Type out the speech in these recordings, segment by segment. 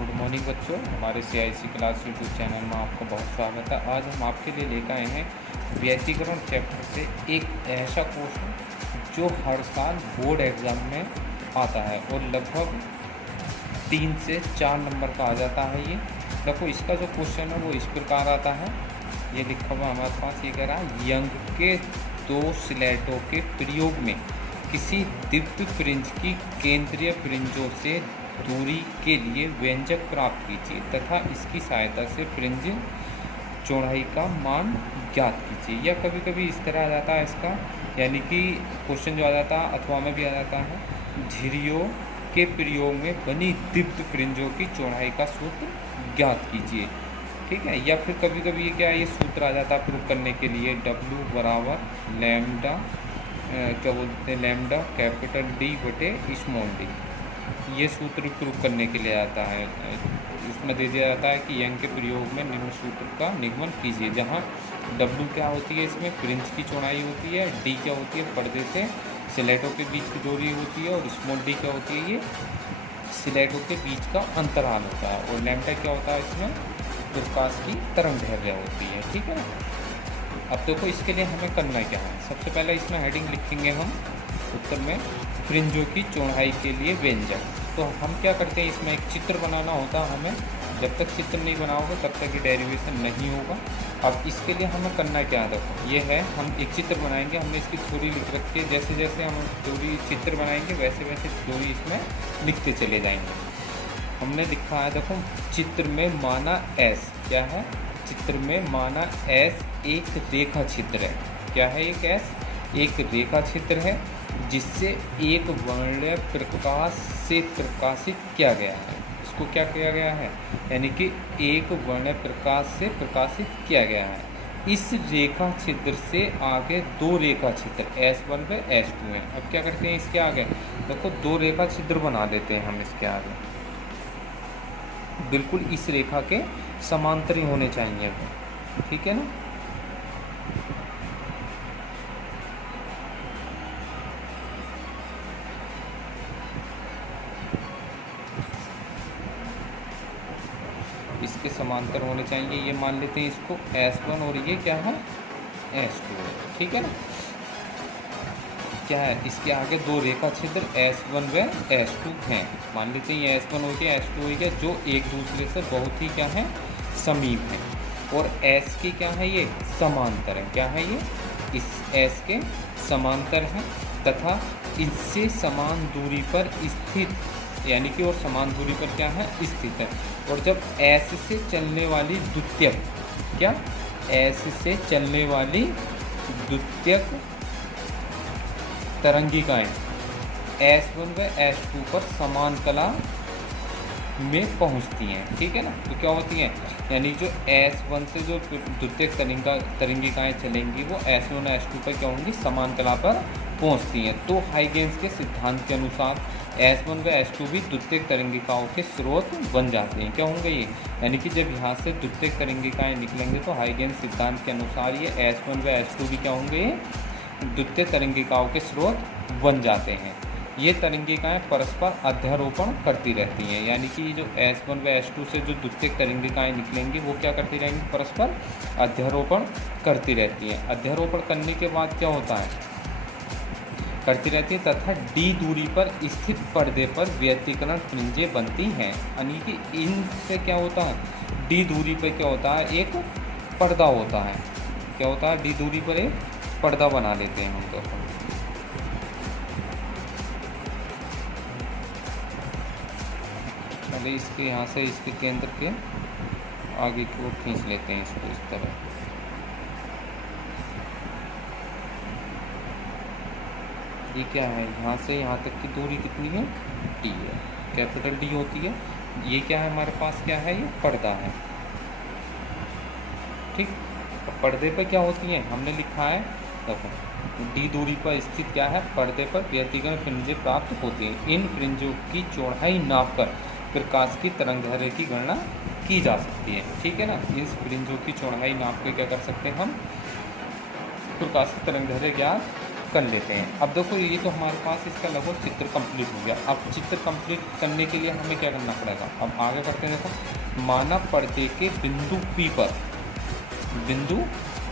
Good morning बच्चों, हमारे CIC class YouTube channel में आपका बहुत स्वागत है। आज हम आपके लिए लेकर आए हैं व्यतिकरण चैप्टर से एक ऐसा क्वेश्चन जो हर साल बोर्ड एग्ज़ाम में आता है और लगभग 3 से 4 नंबर का आ जाता है। ये देखो, इसका जो क्वेश्चन है वो इस प्रकार आता है। ये लिखा हुआ हमारे पास, ये कह रहा है यंग के 2 स्लेटों के प्रयोग में किसी दिव्य फ्रिंज की केंद्रीय फ्रिंजों से दूरी के लिए व्यंजक प्राप्त कीजिए तथा इसकी सहायता से फ्रिंज चौड़ाई का मान ज्ञात कीजिए। या कभी कभी इस तरह आ जाता है इसका, यानी कि क्वेश्चन जो आ जाता है अथवा में भी आ जाता है, झिर्रियों के प्रयोग में बनी दिव्य फ्रिंजों की चौड़ाई का सूत्र ज्ञात कीजिए। ठीक है। या फिर कभी कभी ये क्या है, ये सूत्र आ जाता है प्रूव करने के लिए, W बराबर लैम्डा क्या बोलते हैं, लैम्डा कैपिटल D बटे स्मॉल d। ये सूत्र प्रूव करने के लिए आता है। इसमें दे दिया जाता है कि यंग के प्रयोग में निम्न सूत्र का निगमन कीजिए, जहाँ W क्या होती है, इसमें फ्रिंज की चौड़ाई होती है, D क्या होती है, पर्दे से स्लेटों के बीच की दूरी होती है, और स्मॉल d क्या होती है, ये स्लेटों के बीच का अंतराल होता है, और लैम्डा क्या होता है, इसमें प्रकाश की तरंगदैर्घ्य होती है। ठीक है ना। अब देखो, इसके लिए हमें करना क्या है। सबसे पहले इसमें हेडिंग लिखेंगे हम उत्तर में, फ्रिंजों की चौड़ाई के लिए व्यंजक। तो हम क्या करते हैं, इसमें एक चित्र बनाना होता है हमें। जब तक चित्र नहीं बनाओगे तब तक ये डेरिवेशन नहीं होगा। अब इसके लिए हमें करना क्या है, देखो ये है, हम एक चित्र बनाएंगे। हमने इसकी थ्योरी लिख रखी है, जैसे जैसे हम थ्योरी चित्र बनाएंगे वैसे वैसे थ्योरी इसमें लिखते चले जाएंगे। हमने लिखा है, देखो चित्र में माना S क्या है, चित्र में माना S एक रेखा छिद्र है। क्या है एक S? एक रेखा छिद्र है जिससे एक वर्णीय प्रकाश से प्रकाशित किया गया है। इसको क्या किया गया है, यानी कि एक वर्णीय प्रकाश से प्रकाशित किया गया है। इस रेखा छिद्र से आगे 2 रेखा छिद्र S1 व S2 हैं। अब क्या करते हैं, इसके आगे देखो 2 रेखा छिद्र बना देते हैं हम इसके आगे, बिल्कुल इस रेखा के समांतर ही होने चाहिए वो। ठीक है ना। इसके समांतर होने चाहिए। ये मान लेते हैं इसको S1 और ये क्या है, S2 है। ठीक है ना। क्या है, इसके आगे 2 रेखा छिद्र S1 व S2 हैं। मान लीजिए ये S1 हो गया, S2 हो गया, जो एक दूसरे से बहुत ही क्या है, समीप है। और S की क्या है, ये समांतर है। क्या है, ये इस S के समांतर है तथा इससे समान दूरी पर स्थित, यानी कि और समान दूरी पर क्या है, स्थित है। और जब S से चलने वाली द्वितीयक, क्या S से चलने वाली द्वितीयक तरंगिकाएँ S1 व S2 पर समान कला में पहुंचती हैं। ठीक है ना। तो क्या होती हैं, यानी जो S1 से जो द्वितीयक तरंगिकाएँ चलेंगी वो S1 और S2 पर क्या होंगी, समान कला पर पहुंचती हैं। तो हाइगेंस के सिद्धांत के अनुसार S1 व S2 भी द्वितीयक तरंगिकाओं के स्रोत बन जाते हैं। क्या होंगे ये, यानी कि जब यहाँ से द्वितीयक तरंगिकाएँ निकलेंगे तो हाइगेंस सिद्धांत के अनुसार ये S1 व S2 भी क्या होंगे, द्वितीयक तरंगिकाओं के स्रोत बन जाते हैं। ये तरंगिकाएँ परस्पर अध्यारोपण करती रहती हैं, यानी कि जो S1 व S2 से जो द्वितीयक तरंगिकाएँ निकलेंगी वो क्या करती रहेंगी, परस्पर अध्यारोपण करती रहती हैं। अध्यारोपण करने के बाद क्या होता है, करती रहती है तथा D दूरी पर स्थित पर्दे पर व्यतिकरण फ्रिंजें बनती हैं। यानी कि इनसे क्या होता है, D दूरी पर क्या होता है, एक पर्दा होता है। क्या होता है, D दूरी पर एक पर्दा बना लेते हैं हम। तो पहले इसके यहाँ से इसके केंद्र के आगे की ओर खींच लेते हैं इसको इस तरह। ये क्या है, यहाँ से यहाँ तक की दूरी कितनी है, D है, कैपिटल D होती है। ये क्या है हमारे पास, क्या है, ये पर्दा है। ठीक। पर्दे पर क्या होती हैं, हमने लिखा है, देखो D दूरी पर स्थित क्या है, पर्दे पर व्यतिकरण फ्रिंजें प्राप्त होती हैं। इन फ्रिंजों की चौड़ाई नापकर प्रकाश की तरंगदैर्घ्य की गणना की जा सकती है। ठीक है ना। इस फ्रिंजों की चौड़ाई नाप के क्या कर सकते हैं हम, प्रकाश की तरंगदैर्घ्य ज्ञात कर लेते हैं। अब देखो ये तो हमारे पास इसका लगभग चित्र कंप्लीट हो गया। अब चित्र कंप्लीट करने के लिए हमें क्या करना पड़ेगा, अब आगे करते हैं। देखो माना पर्दे के बिंदु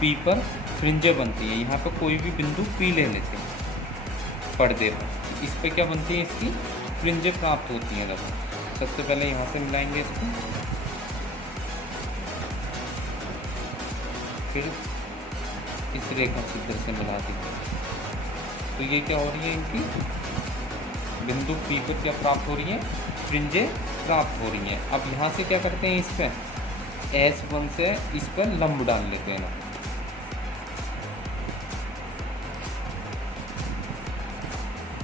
P पर फ्रिंजें बनती है। यहाँ पर कोई भी बिंदु P ले लेते हैं पर्दे पर, इस पर क्या बनती है, इसकी फ्रिंजें प्राप्त होती हैं। देखो सबसे पहले यहाँ से मिलाएंगे इसको, फिर इस रेखा चित्र से मिला देंगे। तो ये क्या हो रही है, इनकी बिंदु P पर क्या प्राप्त हो रही है, फ्रिंजें प्राप्त हो रही हैं। अब यहाँ से क्या करते हैं, इस पर S1 से इस पर लंब डाल लेते हैं ना।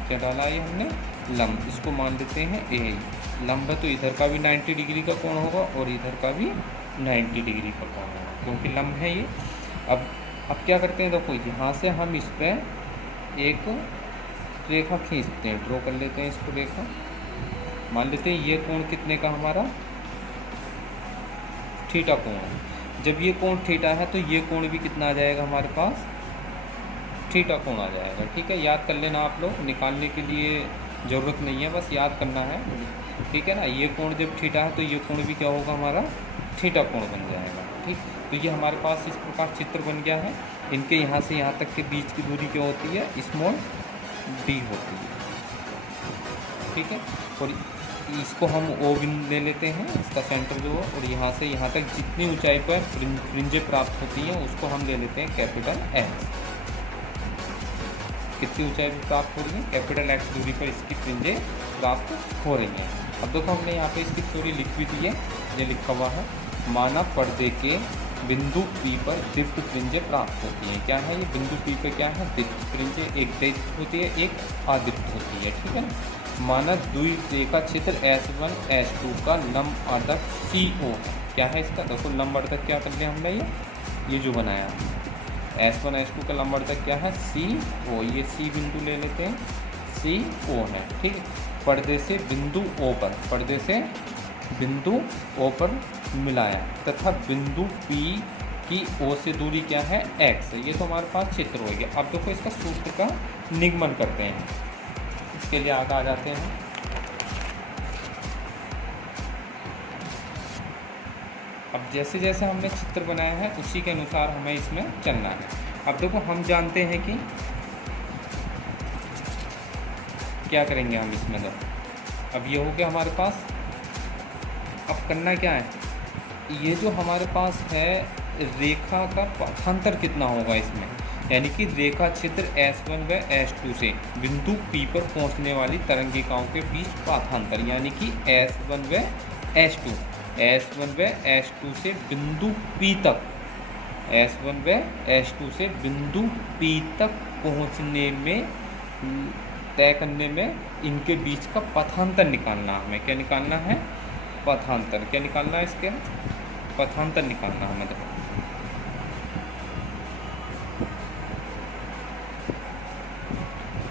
क्या डाला है हमने, लंब। इसको मान लेते हैं A। लंब है तो इधर का भी 90 डिग्री का कोण होगा और इधर का भी 90 डिग्री का कोण होगा, क्योंकि लंब है ये। अब क्या करते हैं, देखो यहाँ से हम इस पर एक रेखा खींचते हैं, ड्रॉ कर लेते हैं इसको रेखा। मान लेते हैं ये कोण कितने का, हमारा थीटा कोण है। जब ये कोण थीटा है तो ये कोण भी कितना आ जाएगा हमारे पास, थीटा कोण आ जाएगा। ठीक है, याद कर लेना आप लोग, निकालने के लिए ज़रूरत नहीं है, बस याद करना है। ठीक है ना, ये कोण जब थीटा है तो ये कोण भी क्या होगा, हमारा थीटा कोण बन जाएगा। ठीक, तो ये हमारे पास इस प्रकार चित्र बन गया है। इनके यहाँ से यहाँ तक के बीच की दूरी क्या होती है, स्मॉल d होती है। ठीक है, और इसको हम O बिंदु ले लेते हैं, इसका सेंटर जो है, और यहाँ से यहाँ तक जितनी ऊंचाई पर फ्रिंजें प्राप्त होती हैं उसको हम ले लेते हैं कैपिटल X। कितनी ऊंचाई पर प्राप्त हो रही है, कैपिटल X दूरी पर इसकी फ्रिंजें प्राप्त हो रही हैं। अब देखो हमने यहाँ पे इसकी थ्योरी लिख भी दी है, ये लिखा हुआ है, माना पर्दे के बिंदु P पर दीप्त फ्रिंजें प्राप्त होती हैं। क्या है ये बिंदु P पे, क्या है, दीप्त फ्रिंजें, एक दीप्त होती है, एक अदीप्त होती है। ठीक है ना, माना द्विरेखा चित्र S1 S2 का लंब अर्धक CO है। क्या है इसका, देखो लंब अर्धक क्या कर लिया हमने, ये जो बनाया S1 S2 का लंब अर्धक क्या है, CO। ये C बिंदु ले लेते हैं, CO है। ठीक, पर्दे से बिंदु O पर, पर्दे से बिंदु O पर मिलाया तथा बिंदु P की O से दूरी क्या है, X। ये तो हमारे पास चित्र हो गया। अब देखो इसका सूत्र का निगमन करते हैं, इसके लिए आगे आ जाते हैं। अब जैसे जैसे हमने चित्र बनाया है उसी के अनुसार हमें इसमें चलना है। अब देखो हम जानते हैं कि क्या करेंगे हम इसमें, तो अब ये हो गया हमारे पास। अब करना क्या है, ये जो हमारे पास है रेखा का पथांतर कितना होगा इसमें, यानी कि रेखा चित्र S1 व S2 से बिंदु P पर पहुंचने वाली तरंगिकाओं के बीच पाथांतर, यानी कि S1 व S2 से बिंदु P तक, S1 व S2 से बिंदु P तक पहुंचने में, तय करने में इनके बीच का पथांतर निकालना हमें। क्या निकालना है, पथांतर। क्या निकालना है, इसके पथांतर निकालना हमें। देखो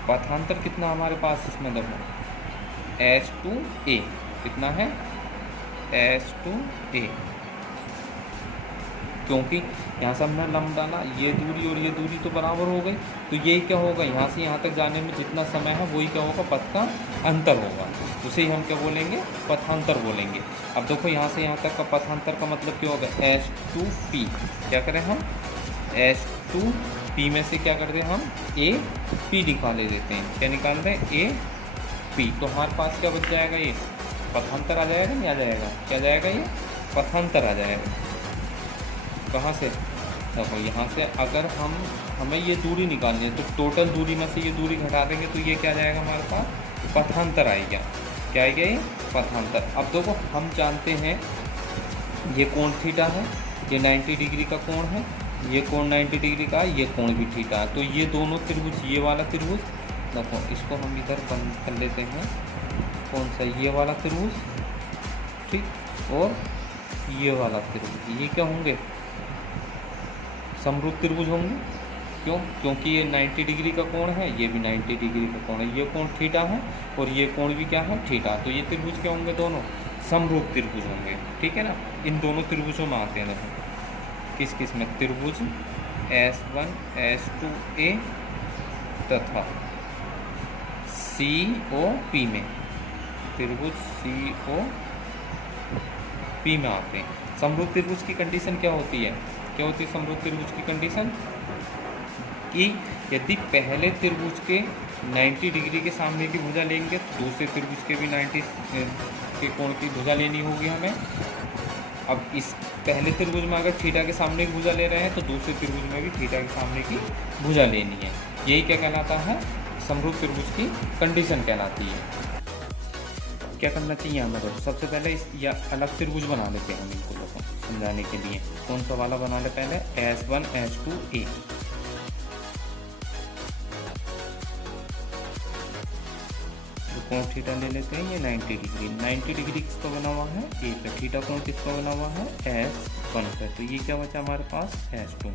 पथांतर कितना हमारे पास इसमें, देखो S2A कितना है, S2A, क्योंकि यहाँ से हमने लंब डाला, ये दूरी और ये दूरी तो बराबर हो गई, तो ये क्या होगा, यहाँ से यहाँ तक जाने में जितना समय है वही क्या होगा, पथ का अंतर होगा, उसे ही हम क्या बोलेंगे, पथांतर बोलेंगे। अब देखो यहाँ से यहाँ तक का पथांतर का मतलब क्या होगा, S2P। क्या करें हम, S2P में से क्या करते हैं हम, AP निकाले देते हैं। क्या निकाल रहे हैं, AP। तो हमारे पास क्या बच जाएगा, ये पथांतर आ जाएगा, नहीं आ जाएगा, क्या जाएगा, ये पथांतर आ जाएगा। कहाँ से, देखो यहाँ से अगर हमें ये दूरी निकालनी है तो टोटल दूरी में से ये दूरी घटा देंगे तो ये क्या आ जाएगा हमारे पास, पथांतर आएगा। क्या आएगा, ये पथांतर। अब देखो हम जानते हैं ये कोण थीटा है, ये 90 डिग्री का कोण है, ये कोण 90 डिग्री का है, ये कोण भी थीटा है। तो ये दोनों त्रिभुज, ये वाला त्रिभुज, देखो इसको हम इधर बंद कर लेते हैं, कौन सा, ये वाला त्रिभुज, ठीक, और ये वाला त्रिभुज, ये क्या होंगे, समरूप त्रिभुज होंगे। क्यों, क्योंकि ये 90 डिग्री का कोण है, ये भी 90 डिग्री का कोण है, ये कोण थीटा है और ये कोण भी क्या है, थीटा। तो ये त्रिभुज क्या होंगे, दोनों समरूप त्रिभुज होंगे। ठीक है ना, इन दोनों त्रिभुजों में आते हैं। देखो किस किस में, त्रिभुज S1 S2A तथा COP में, त्रिभुज COP में आते हैं। समरूप त्रिभुज की कंडीशन क्या होती है? क्या होती है समरूप त्रिभुज की कंडीशन? कि यदि पहले त्रिभुज के 90 डिग्री के सामने की भुजा लेंगे तो दूसरे त्रिभुज के भी 90 के कोण की भुजा लेनी होगी हमें। अब इस पहले त्रिभुज में अगर थीटा के सामने की भुजा ले रहे हैं तो दूसरे त्रिभुज में भी थीटा के सामने की भुजा लेनी है। यही क्या कहलाता है? समरूप त्रिभुज की कंडीशन कहलाती है। क्या करना चाहिए हमें? तो सबसे पहले इस या अलग त्रिभुज बना लेते हैं हम इनको समझाने के लिए। कौन सा वाला बना ले? पहले S1 S2A। कोण थीटा ले लेते हैं, ये 90 डिग्री। 90 डिग्री किस पर बना हुआ है? ए पे। थीटा कोण किस पर बना हुआ है? S1 पे। तो ये क्या बचा हमारे पास? S2।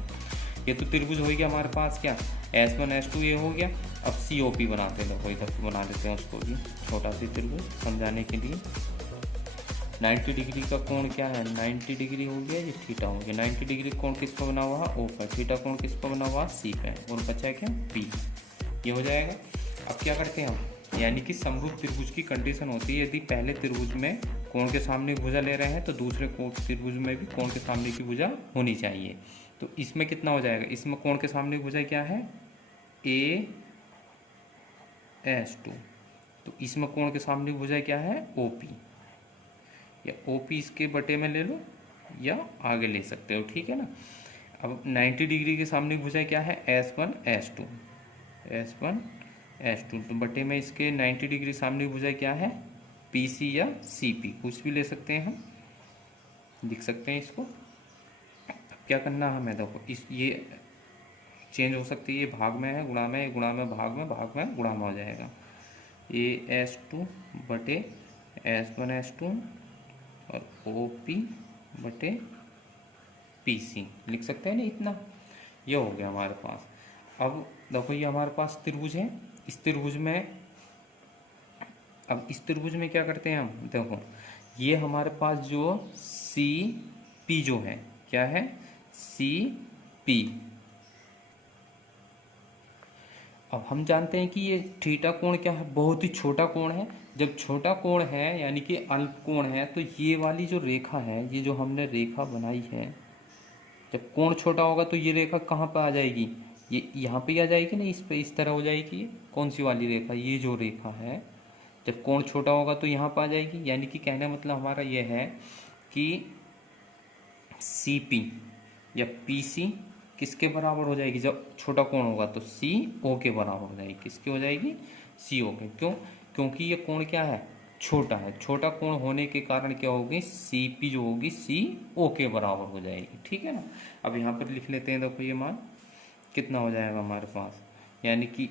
ये तो त्रिभुज हो गया हमारे पास क्या? S1 S2 ये हो गया। अब COP बनाते हैं, देखो इधर बना देते हैं उसको भी, छोटा सी त्रिभुज समझाने के लिए। 90 डिग्री का कोण क्या है? 90 डिग्री हो गया, ये थीटा हो गया। 90 डिग्री कोण किस पर बना हुआ है? O पर। थीटा कोण किस पर बना हुआ है? C पे। और बचा क्या? P। ये हो जाएगा। अब क्या करते हैं हम? यानी कि समरूप त्रिभुज की कंडीशन होती है, यदि पहले त्रिभुज में कोण के सामने की भुजा ले रहे हैं तो दूसरे त्रिभुज में भी कोण के सामने की भुजा होनी चाहिए। तो इसमें कितना हो जाएगा? इसमें कोण के सामने की भुजा क्या है? AS2। तो इसमें कोण के सामने की भुजा क्या है? OP। या OP इसके बटे में ले लो या आगे ले सकते हो, ठीक है ना। अब 90 डिग्री के सामने की भुजा क्या है? S1 S2। S1 S2 तो बटे में इसके 90 डिग्री सामने की भुजा क्या है? PC या CP, कुछ भी ले सकते हैं हम, लिख सकते हैं इसको। अब क्या करना है हमें? देखो इस ये चेंज हो सकती है, ये भाग में है गुणा में, गुणा में भाग में, भाग में गुणा में हो जाएगा। AS2 बटे S1 S2 और OP बटे PC लिख सकते हैं ना इतना। ये हो गया हमारे पास। अब देखो ये हमारे पास त्रिभुज है। इस त्रिभुज में, अब इस त्रिभुज में क्या करते हैं हम? देखो ये हमारे पास जो CP जो है, क्या है? CP। अब हम जानते हैं कि ये थीटा कोण क्या है? बहुत ही छोटा कोण है। जब छोटा कोण है यानी कि अल्प कोण है, तो ये वाली जो रेखा है, ये जो हमने रेखा बनाई है, जब कोण छोटा होगा तो ये रेखा कहाँ पर आ जाएगी? ये यहाँ पे आ जाएगी ना, इस पे इस तरह हो जाएगी। कौन सी वाली रेखा? ये जो रेखा है, जब कोण छोटा होगा तो यहाँ पर आ जाएगी। यानी कि कहने मतलब हमारा ये है कि CP या PC किसके बराबर हो जाएगी? जब छोटा कोण होगा तो CO के बराबर हो जाएगी। किसकी हो जाएगी? CO के। क्यों? क्योंकि ये कोण क्या है? छोटा है। छोटा कोण होने के कारण क्या होगी? CP जो होगी CO के बराबर हो जाएगी, ठीक है ना। अब यहाँ पर लिख लेते हैं, देखो ये मान कितना हो जाएगा हमारे पास, यानी कि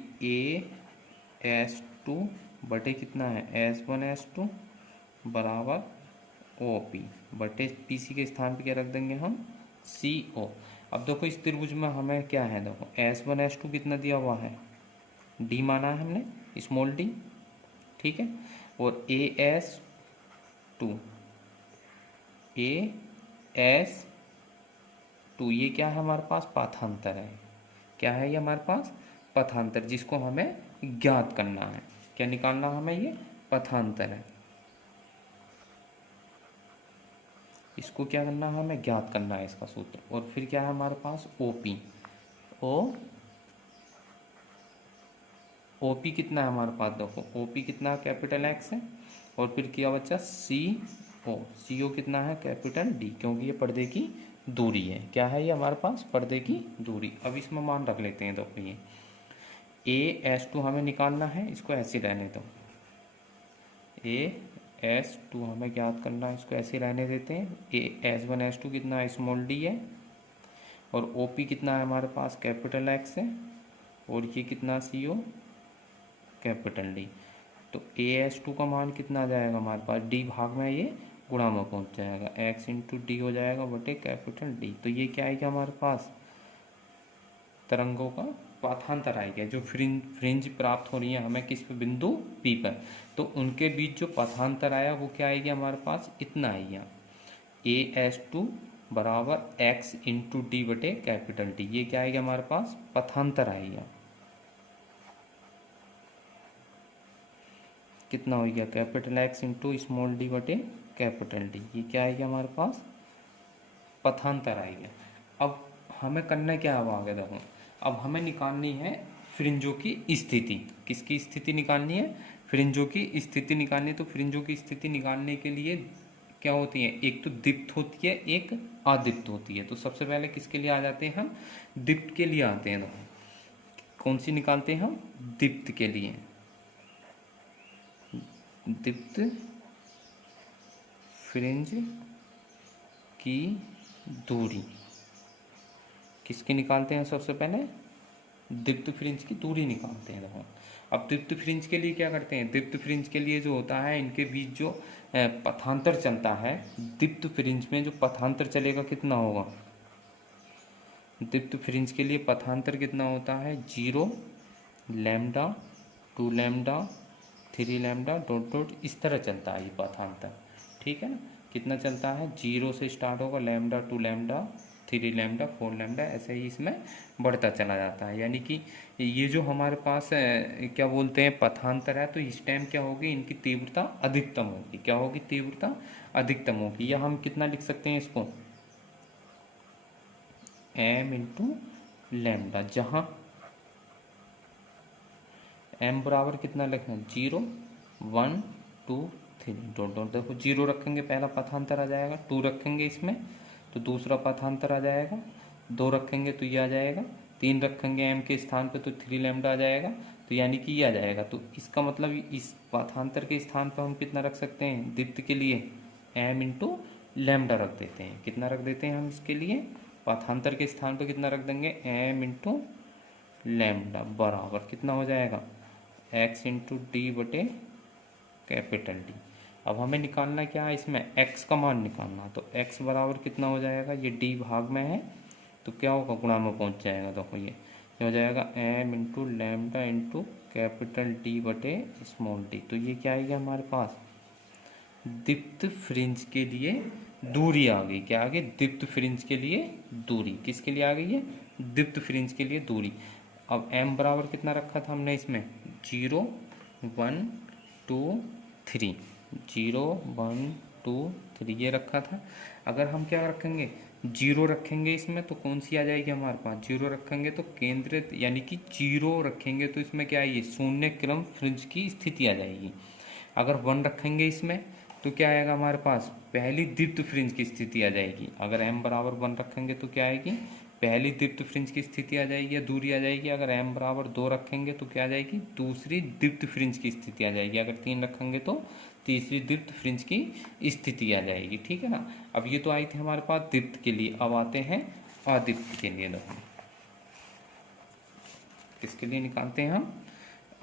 AS2 बटे कितना है? S1 S2 बराबर OP बटे PC के स्थान पे क्या रख देंगे हम? CO। अब देखो इस त्रिभुज में हमें क्या है? देखो S1 S2 कितना दिया हुआ है? D माना है हमने, स्मॉल d, ठीक है। और AS2 ये क्या है हमारे पास? पाथांतर है। क्या है ये हमारे पास? पथांतर, जिसको हमें ज्ञात करना है। क्या निकालना हमें? ये पथांतर है। इसको क्या करना है? हमें ज्ञात करना है इसका सूत्र। और फिर क्या है हमारे पास? OP कितना है हमारे पास? देखो OP कितना है? कैपिटल X है। और फिर क्या बच्चा? CO कितना है? कैपिटल D, क्योंकि ये पर्दे की दूरी है। क्या है ये हमारे पास? पर्दे की दूरी। अब इसमें मान रख लेते हैं। देखो ये AS2 हमें निकालना है, इसको ऐसे रहने दो। AS2 हमें ज्ञात करना है, इसको ऐसे रहने देते हैं। S1 S2 कितना है? स्मॉल d है। और OP कितना है हमारे पास? कैपिटल X है। और ये कितना? CO capital D। तो AS2 का मान कितना आ जाएगा हमारे पास? D भाग में ये गुणा में पहुँच जाएगा, X इंटू D हो जाएगा बटे कैपिटल D। तो ये क्या आएगा हमारे पास? तरंगों का पाथांतर आएगा, जो फ्रिंज प्राप्त हो रही है हमें किस पे? बिंदु P पर। तो उनके बीच जो पाथांतर आया वो क्या आएगा हमारे पास? इतना आएगा, AS2 बराबर X इंटू D बटे कैपिटल D। ये क्या आएगा हमारे पास? पथांतर आएगा। कितना हो गया capital x into small D बटे कैपिटल डी। ये क्या आएगा हमारे पास पथांतर आएगा। अब हमें करना क्या है, अब आगे देखो, अब हमें निकालनी है फ्रिंजों की स्थिति। किसकी स्थिति निकालनी है, फ्रिंजों की स्थिति निकालनी है। तो फ्रिंजों की स्थिति निकालने के लिए क्या होती है, एक तो दीप्त होती है, एक अदीप्त होती है। तो सबसे पहले किसके लिए आ जाते हैं हम, दीप्त के लिए आते हैं। देखो कौन सी निकालते हैं हम, दीप्त के लिए। दीप्त फ्रिंज की दूरी किसकी निकालते हैं, सबसे पहले दीप्त फ्रिंज की दूरी निकालते हैं। देखो अब दीप्त फ्रिंज के लिए क्या करते हैं, दीप्त फ्रिंज के लिए जो होता है इनके बीच जो पथांतर चलता है, दीप्त फ्रिंज में जो पथांतर चलेगा कितना होगा, दीप्त फ्रिंज के लिए पथांतर कितना होता है, 0 lambda 2 lambda 3 lambda dot dot इस तरह चलता है ये पथांतर। ठीक है ना, कितना चलता है, 0 से स्टार्ट होगा, लैम्डा 2 लैम्डा 3 लैम्डा 4 लैम्डा, ऐसे ही इसमें बढ़ता चला जाता है। यानी कि ये जो हमारे पास क्या बोलते हैं पथांतर है, तो इस टाइम क्या होगी, इनकी तीव्रता अधिकतम होगी। क्या होगी, तीव्रता अधिकतम होगी। या हम कितना लिख सकते हैं इसको, m इंटू लैम्डा, जहाँ m बराबर कितना लिखना है, 0 1 2 3 डॉट डॉट। देखो 0 रखेंगे पहला पथांतर आ जाएगा, 2 रखेंगे इसमें तो दूसरा पथांतर आ जाएगा, 2 रखेंगे तो ये आ जाएगा, 3 रखेंगे m के स्थान पे तो 3 लैम्डा आ जाएगा, तो यानी कि ये आ जाएगा। तो इसका मतलब इस पथांतर के स्थान पर हम कितना रख सकते हैं, दीप्त के लिए m इंटू लैम्डा रख देते हैं। कितना रख देते हैं हम इसके लिए, पथांतर के स्थान पर कितना रख देंगे, m इंटू लैम्डा बराबर कितना हो जाएगा, x इंटू डी बटे कैपिटल डी। अब हमें निकालना क्या है, इसमें x का मान निकालना। तो x बराबर कितना हो जाएगा, ये d भाग में है तो क्या होगा, गुणा में पहुंच जाएगा। देखो ये हो जाएगा m into lambda into capital D बटे स्मॉल डी। तो ये क्या आएगा हमारे पास, दीप्त फ्रिंज के लिए दूरी आ गई। क्या आ गई, दीप्त फ्रिंज के लिए दूरी। किसके लिए आ गई है, दीप्त फ्रिंज के लिए दूरी। अब m बराबर कितना रखा था हमने इसमें, 0 1 2 3, 0 1 2 3 ये रखा था। अगर हम क्या रखेंगे, 0 रखेंगे इसमें तो कौन सी आ जाएगी हमारे पास, 0 रखेंगे तो केंद्रित, यानी कि 0 रखेंगे तो इसमें क्या आएगी, शून्य क्रम फ्रिंज की स्थिति आ जाएगी। अगर 1 रखेंगे इसमें तो क्या आएगा हमारे पास, पहली दीप्त फ्रिंज की स्थिति आ जाएगी। अगर m बराबर 1 रखेंगे तो क्या आएगी, पहली दीप्त फ्रिंज की स्थिति आ जाएगी या दूरी आ जाएगी। अगर m बराबर 2 रखेंगे तो क्या आ जाएगी, दूसरी दीप्त फ्रिंज की स्थिति आ जाएगी। अगर 3 रखेंगे तो तीसरी दीप्त फ्रिंज की स्थिति आ जाएगी। ठीक है ना। अब ये तो आई थी हमारे पास दीप्त के लिए, अब आते हैं अदीप्त के लिए। देखो किसके लिए निकालते हैं हम,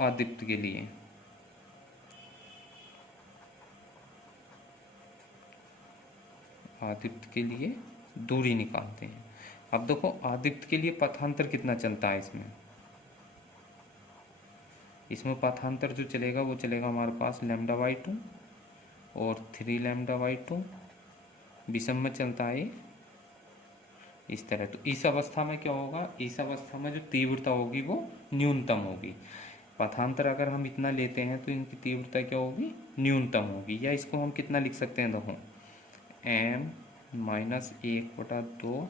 अदीप्त के लिए। आदित्य के लिए दूरी निकालते हैं। अब देखो आदित्य के लिए पथांतर कितना चलता है इसमें पथांतर जो चलेगा वो चलेगा हमारे पास लैम्डा बाई 2 और 3 लैम्डा बाई 2 विषम में चलता है इस तरह। तो इस अवस्था में क्या होगा, इस अवस्था में जो तीव्रता होगी वो न्यूनतम होगी। पथांतर अगर हम इतना लेते हैं तो इनकी तीव्रता क्या होगी, न्यूनतम होगी। या इसको हम कितना लिख सकते हैं, देखो m माइनस 1/2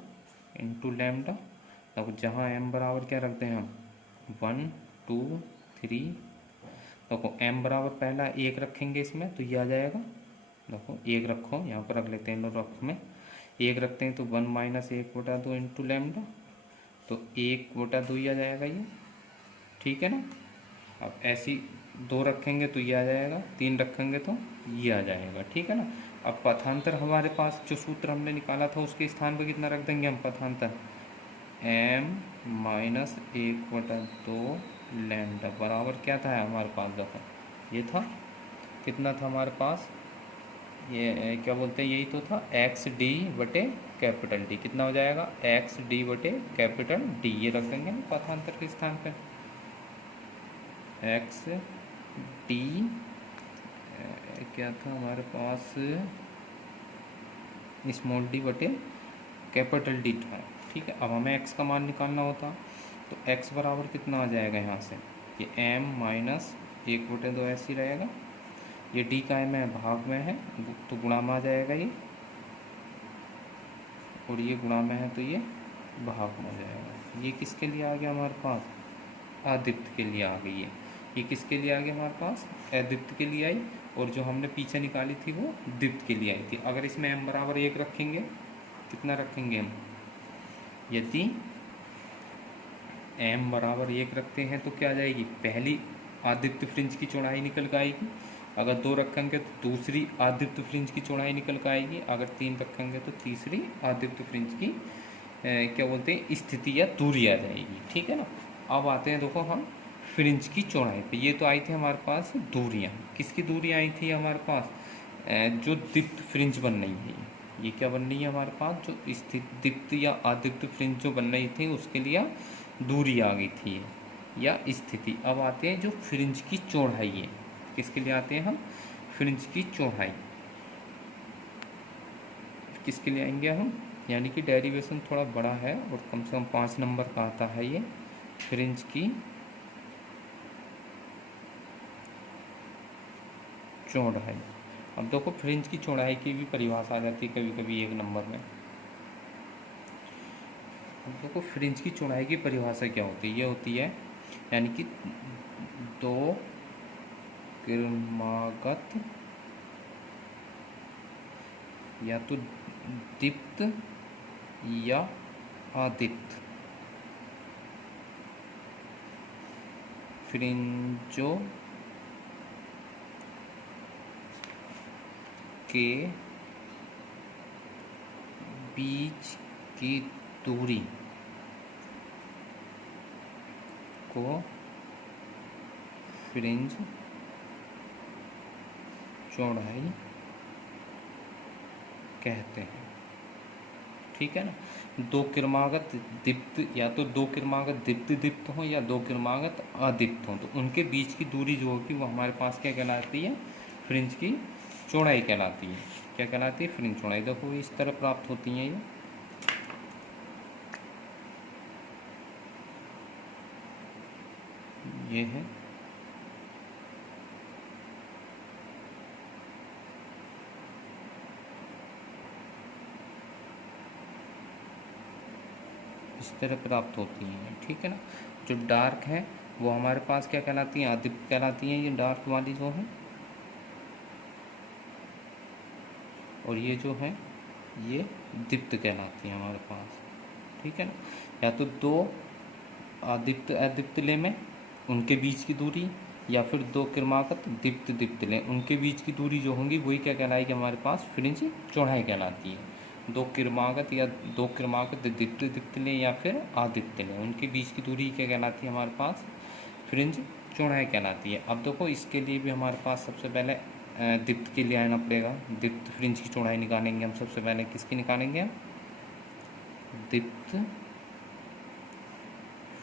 इंटू लैम्डा। देखो जहाँ m बराबर क्या रखते हैं हम, 1 2 3। देखो m बराबर पहला 1 रखेंगे इसमें तो ये आ जाएगा। देखो 1 रखो, यहाँ पर रख लेते हैं, लो रख में 1 रखते हैं तो 1 माइनस 1/2 इंटू लैम्डा, तो 1/2 ही आ जाएगा ये। ठीक है ना। अब ऐसी 2 रखेंगे तो ये आ जाएगा, 3 रखेंगे तो ये आ जाएगा। ठीक है ना। अब पथांतर हमारे पास जो सूत्र हमने निकाला था उसके स्थान पर कितना रख देंगे हम पथांतर, m माइनस 1/2 लैम्डा बराबर क्या था हमारे पास, देखो ये था, कितना था हमारे पास, ये क्या बोलते हैं, यही तो था एक्स डी बटे कैपिटल डी। कितना हो जाएगा, एक्स डी बटे कैपिटल डी, ये रख देंगे ना पथांतर के स्थान पर, एक्स डी क्या था हमारे पास, स्मॉल डी बटे कैपिटल डी था। ठीक है। अब हमें x का मान निकालना होता तो x बराबर कितना आ जाएगा यहाँ से, ये m माइनस 1/2 ऐसे ही रहेगा ये डी काय में है, भाग में है, तो गुणा में आ जाएगा ये, और ये गुणा में है तो ये भाग में आ जाएगा। ये किसके लिए आ गया हमारे पास, आदित्य के लिए आ गई है। ये किसके लिए आ गया हमारे पास, आदित्य के लिए आई, और जो हमने पीछे निकाली थी वो दीप्त के लिए आई थी। अगर इसमें m बराबर 1 रखेंगे, कितना रखेंगे हम, यदि m बराबर 1 रखते हैं तो क्या आ जाएगी, पहली आदित्य फ्रिंज की चौड़ाई निकल कर आएगी। अगर 2 रखेंगे तो दूसरी आदित्य फ्रिंज की चौड़ाई निकल कर आएगी। अगर 3 रखेंगे तो तीसरी आदित्य फ्रिंज की क्या बोलते हैं, स्थिति या दूरी आ जाएगी। ठीक है ना। अब आते हैं देखो हम फ्रिंज की चौड़ाई पे। ये तो आई थी हमारे पास दूरियाँ, किसकी दूरियाँ आई थी हमारे पास, जो दीप्त फ्रिंज बन रही है, ये क्या बन रही है हमारे पास, जो स्थित दीप्त या आदित्य फ्रिंज जो बन रही थी उसके लिए दूरी आ गई थी या स्थिति। अब आते हैं जो फ्रिंज की चौड़ाई है, किसके लिए आते हैं हम, फ्रिंज की चौड़ाई किसके लिए आएंगे हम, यानी कि डेरिवेशन थोड़ा बड़ा है और कम से कम 5 नंबर का आता है ये, फ्रिंज की चौड़ाई। अब देखो फ्रिंज की चौड़ाई की भी परिभाषा आ जाती है कभी कभी 1 नंबर में। अब देखो फ्रिंज की चौड़ाई की परिभाषा क्या होती है, ये होती है यानी कि 2 क्रमागत या तो दीप्त या आदित्य फ्रिंजों के बीच की दूरी को फ्रिंज चौड़ाई कहते हैं। ठीक है ना। 2 क्रमागत दीप्त, या तो 2 क्रमागत दीप्त हो या 2 क्रमागत अदीप्त हो, तो उनके बीच की दूरी जो होगी वो हमारे पास क्या कहलाती है, फ्रिंज की चौड़ाई कहलाती है। क्या कहलाती है, फ्रिंज चौड़ाई। देखो इस तरह प्राप्त होती हैं ये है इस तरह प्राप्त होती हैं। ठीक है ना। जो डार्क है वो हमारे पास क्या कहलाती हैं, आदित्य कहलाती हैं, ये डार्क वाली जो है, और ये जो है ये दीप्त कहलाती है हमारे पास। ठीक है ना। या तो 2 आदित्य अदीप्त ले में उनके बीच की दूरी, या फिर 2 क्रमागत दीप्त लें उनके बीच की दूरी जो होंगी वही क्या कहलाएगी हमारे पास, फ्रिंज चौड़ाई कहलाती है। 2 क्रमागत या 2 क्रमागत दीप्त लें या फिर आदित्य लें उनके बीच की दूरी क्या कहलाती है हमारे पास, फ्रिंज चौड़ाई कहलाती है। अब देखो इसके लिए भी हमारे पास सबसे पहले दीप्त के लिए आना पड़ेगा। दीप्त फ्रिंज की चौड़ाई निकालेंगे हम, सबसे पहले किसकी निकालेंगे हम, दीप्त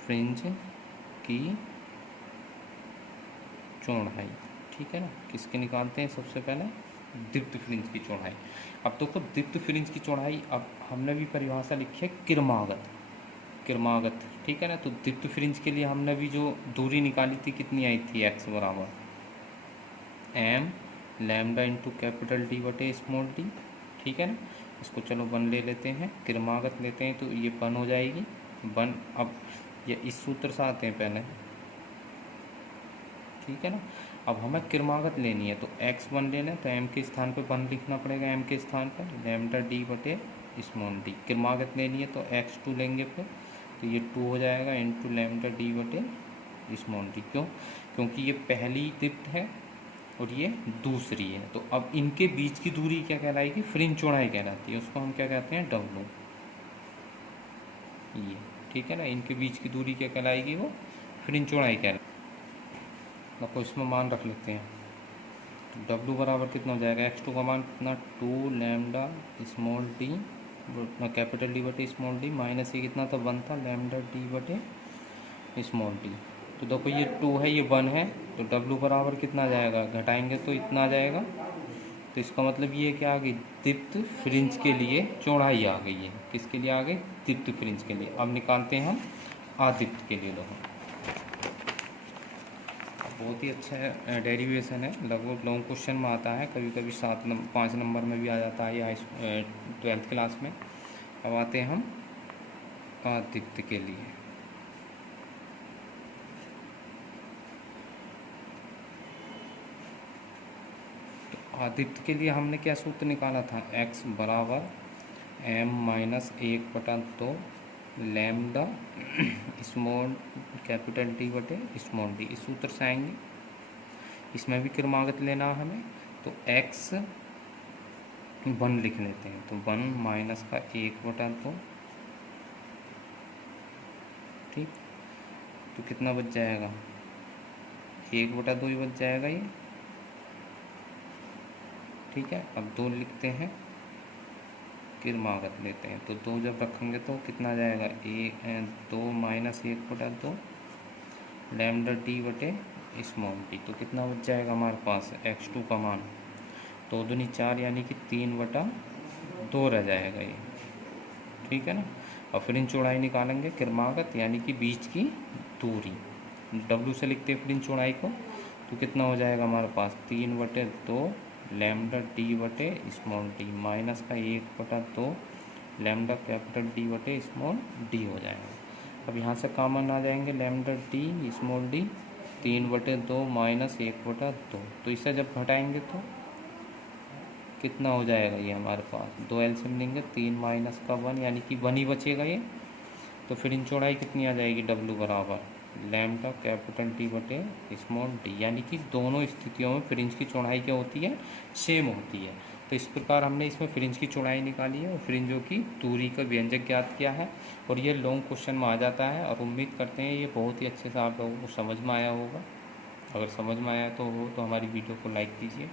फ्रिंज की चौड़ाई। ठीक है ना। किसके निकालते हैं सबसे पहले, दीप्त फ्रिंज की चौड़ाई। अब देखो दीप्त फ्रिंज की चौड़ाई, अब हमने भी परिभाषा लिखी है क्रमागत। ठीक है ना। तो दीप्त फ्रिंज के लिए हमने भी जो दूरी निकाली थी कितनी आई थी, x बराबर m lambda into capital D बटे स्मॉल d। ठीक है ना। इसको चलो 1 ले लेते हैं, क्रमागत लेते हैं तो ये 1 हो जाएगी 1। अब ये इस सूत्र से आते हैं पहले। ठीक है ना। अब हमें क्रमागत लेनी है तो x1 लेना है तो m के स्थान पर 1 लिखना पड़ेगा, m के स्थान पर लैम्डा d बटे स्मॉल d। क्रमागत लेनी है तो x2 लेंगे फिर, तो ये 2 हो जाएगा इंटू लैम्डा d बटे स्मॉल d। क्यों, क्योंकि ये पहली दीप्त है और ये दूसरी है। तो अब इनके बीच की दूरी क्या कहलाएगी, फ्रिंज चौड़ाई कहलाती है, उसको हम क्या कहते हैं, W। ये ठीक है ना। इनके बीच की दूरी क्या कहलाएगी, वो फ्रिंज चौड़ाई कहलाएगी। तो इसमें मान रख लेते हैं। तो W बराबर कितना हो जाएगा, x2 का मान कितना 2 lambda small d capital D बटे स्मॉल d, माइनस ये कितना था 1 था लैम्डा d बटे स्मॉल d। तो देखो ये 2 है ये 1 है, तो W बराबर कितना आ जाएगा, घटाएंगे तो इतना आ जाएगा। तो इसका मतलब ये क्या आ गई, दीप्त फ्रिंज के लिए चौड़ाई आ गई है। किसके लिए आ गई, दीप्त फ्रिंज के लिए। अब निकालते हैं हम आदित्य के लिए। देखो बहुत ही अच्छा डेरिवेशन है, लगभग लॉन्ग क्वेश्चन में आता है, कभी कभी 5 नंबर में भी आ जाता है या 12th क्लास में। अब आते हैं हम आदित्य के लिए। तो आदित्य के लिए हमने क्या सूत्र निकाला था, x बराबर m-1/2 lambda small capital T बटे स्मॉल डी, इस सूत्र से आएंगे। इसमें भी क्रमागत लेना है हमें, तो x 1 लिख लेते हैं, तो 1-1/2, ठीक। तो कितना बच जाएगा, 1/2 ही बच जाएगा ये, ठीक है। अब 2 लिखते हैं, क्रमागत लेते हैं, तो 2 जब रखेंगे तो कितना जाएगा, 2-1/2 लैम्डा टी बटे स्मॉल टी, तो कितना बच जाएगा हमारे पास x2 का मान, 2 दूनी 4 यानी कि 3/2 रह जाएगा ये, ठीक है ना। और फिर इन चौड़ाई निकालेंगे, क्रमागत यानी कि बीच की दूरी, w से लिखते हैं फिर इन चौड़ाई को, तो कितना हो जाएगा हमारे पास 3/2 लैम्डा टी बटे स्मॉल टी माइनस का 1/2 लैम्डा कैपिटल टी बटे स्मॉल डी हो जाएगा। अब यहाँ से कॉमन आ जाएंगे lambda T small D, 3/2 minus 1/2, तो इसे जब घटाएंगे तो कितना हो जाएगा ये हमारे पास, 2 एलसीएम लेंगे, 3 माइनस का 1 यानी कि 1 ही बचेगा ये। तो फिर इन चौड़ाई कितनी आ जाएगी, w बराबर लैम्डा कैपिटल टी बटे स्मॉल डी, यानी कि दोनों स्थितियों में फ्रिंज की चौड़ाई क्या होती है, सेम होती है। तो इस प्रकार हमने इसमें फ्रिंज की चौड़ाई निकाली है और फ्रिंजों की दूरी का व्यंजक ज्ञात किया है, और ये लॉन्ग क्वेश्चन में आ जाता है। और उम्मीद करते हैं ये बहुत ही अच्छे से आप लोगों को समझ में आया होगा। अगर समझ में आया तो हमारी वीडियो को लाइक कीजिए।